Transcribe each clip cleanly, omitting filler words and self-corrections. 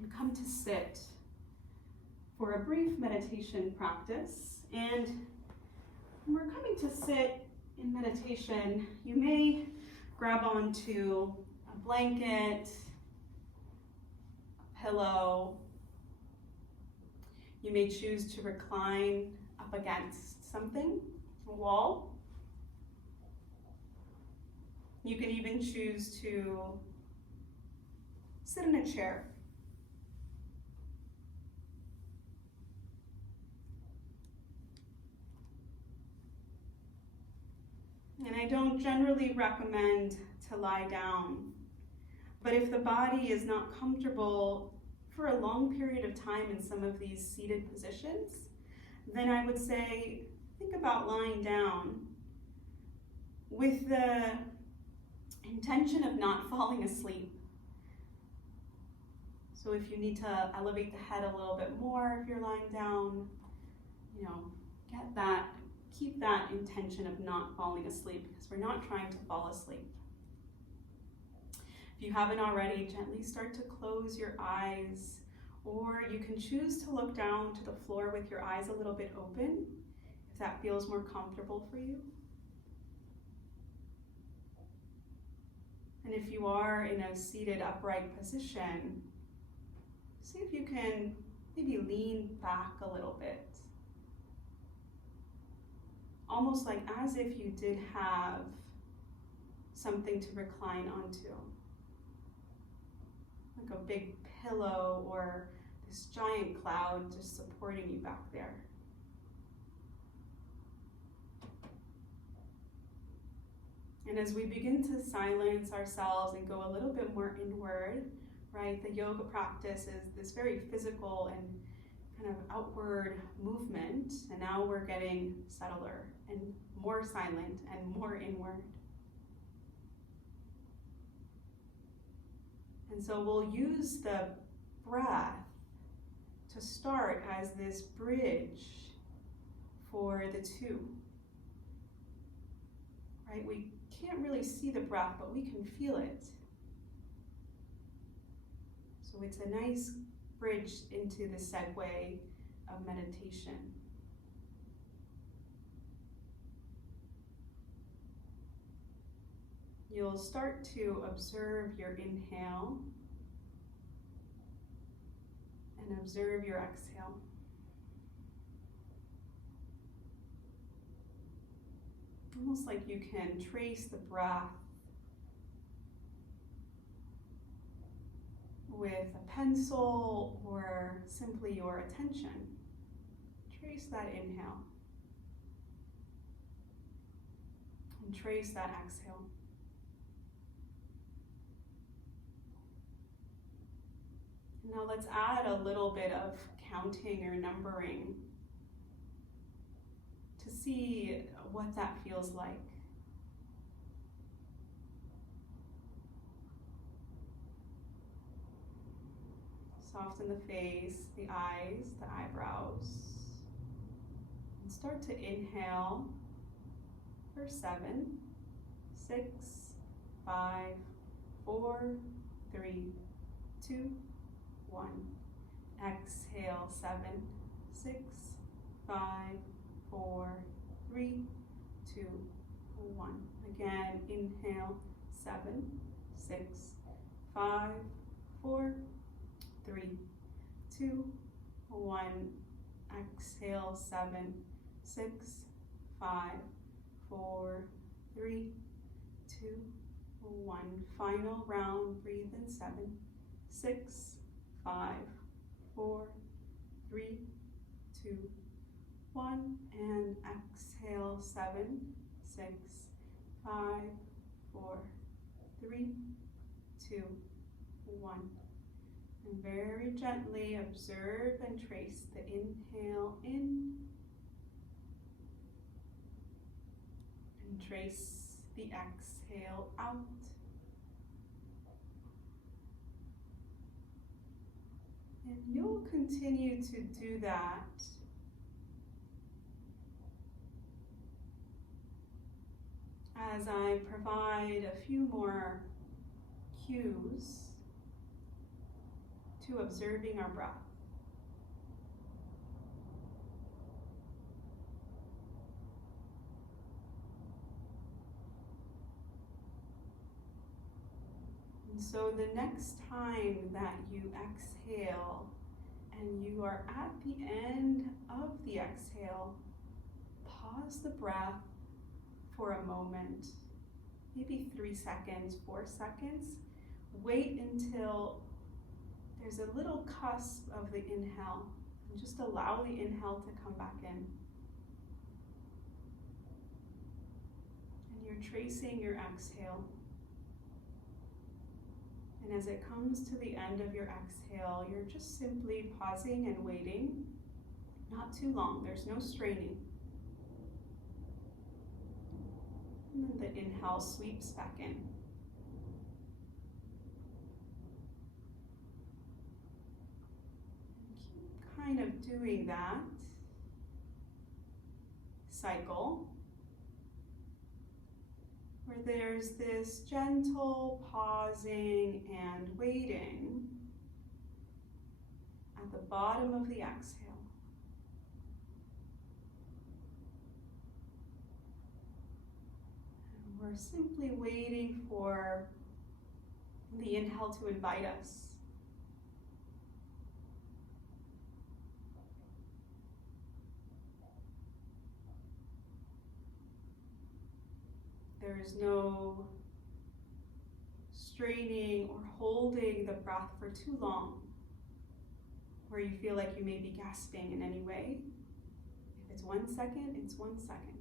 and come to sit for a brief meditation practice. And when we're coming to sit in meditation, you may grab onto a blanket, a pillow. You may choose to recline up against something, a wall. You can even choose to sit in a chair. And I don't generally recommend to lie down, but if the body is not comfortable for a long period of time in some of these seated positions, then I would say think about lying down with the intention of not falling asleep. So if you need to elevate the head a little bit more if you're lying down, keep that intention of not falling asleep, because we're not trying to fall asleep. If you haven't already, gently start to close your eyes, or you can choose to look down to the floor with your eyes a little bit open, if that feels more comfortable for you. And if you are in a seated upright position, see if you can maybe lean back a little bit. Almost like as if you did have something to recline onto. Like a big pillow or this giant cloud just supporting you back there. And as we begin to silence ourselves and go a little bit more inward, right? The yoga practice is this very physical and kind of outward movement, and now we're getting subtler and more silent and more inward. And so we'll use the breath to start as this bridge for the two. Right? We can't really see the breath, but we can feel it. So it's a nice bridge into the segue of meditation. You'll start to observe your inhale and observe your exhale. Almost like you can trace the breath with a pencil or simply your attention. Trace that inhale and trace that exhale. Now let's add a little bit of counting or numbering to see what that feels like. Soften the face, the eyes, the eyebrows. And start to inhale for 7, 6, 5, 4, 3, 2, 1. Exhale 7, 6, 5, 4, 3, 2, 1. Again, inhale 7, 6, 5, 4, 3, 2, 1. Exhale 7, 6, 5, 4, 3, 2, 1. Final round. Breathe in 7, 6, 5, 4, 3, 2, 1. And exhale 7, 6, 5, 4, 3, 2, 1. And very gently observe and trace the inhale in and trace the exhale out. And you'll continue to do that as I provide a few more cues to observing our breath. And so the next time that you exhale and you are at the end of the exhale, pause the breath for a moment, maybe 3 seconds, 4 seconds. Wait until there's a little cusp of the inhale, and just allow the inhale to come back in. And you're tracing your exhale. And as it comes to the end of your exhale, you're just simply pausing and waiting. Not too long, there's no straining. And then the inhale sweeps back in. Keep kind of doing that cycle where there's this gentle pausing and waiting at the bottom of the exhale. And we're simply waiting for the inhale to invite us. There is no straining or holding the breath for too long, where you feel like you may be gasping in any way. If it's 1 second, it's 1 second.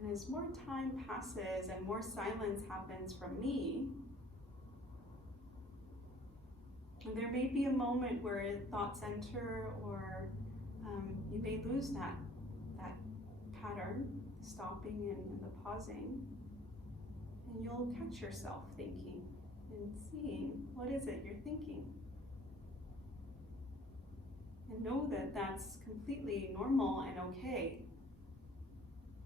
And as more time passes and more silence happens from me, and there may be a moment where thoughts enter, or you may lose that pattern, stopping and the pausing, and you'll catch yourself thinking and seeing what is it you're thinking. And know that that's completely normal and okay.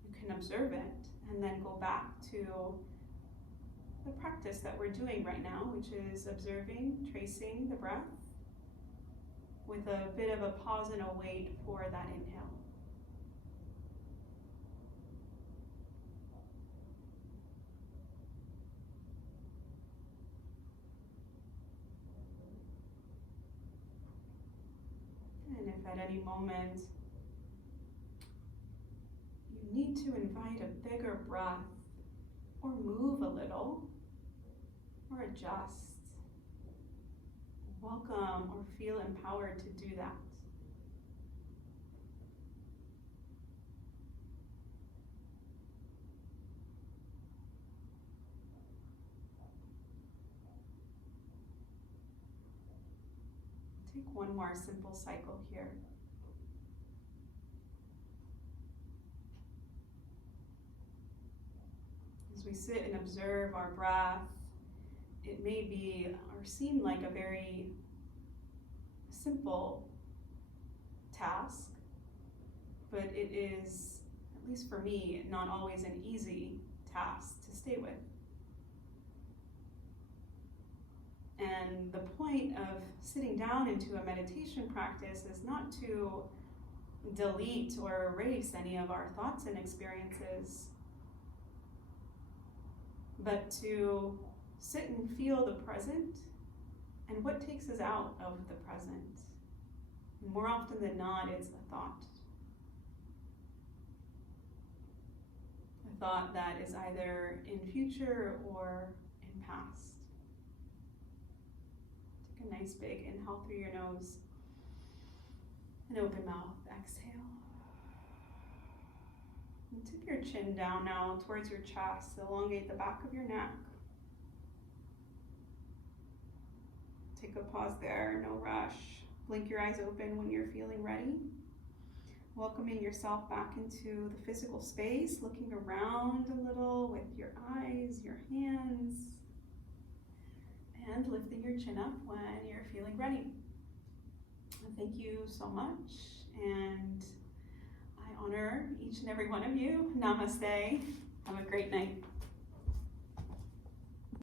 You can observe it and then go back to the practice that we're doing right now, which is observing, tracing the breath with a bit of a pause and a wait for that inhale. And if at any moment you need to invite a bigger breath or move a little, or adjust, welcome or feel empowered to do that. Take one more simple cycle here. As we sit and observe our breath, it may be or seem like a very simple task, but it is, at least for me, not always an easy task to stay with. And the point of sitting down into a meditation practice is not to delete or erase any of our thoughts and experiences, but to sit and feel the present and what takes us out of the present. And more often than not, it's a thought. A thought that is either in future or in past. Take a nice big inhale through your nose and open mouth, exhale. And tip your chin down now towards your chest, elongate the back of your neck. Take a pause there, no rush. Blink your eyes open when you're feeling ready. Welcoming yourself back into the physical space, looking around a little with your eyes, your hands, and lifting your chin up when you're feeling ready. Thank you so much, and I honor each and every one of you. Namaste. Have a great night.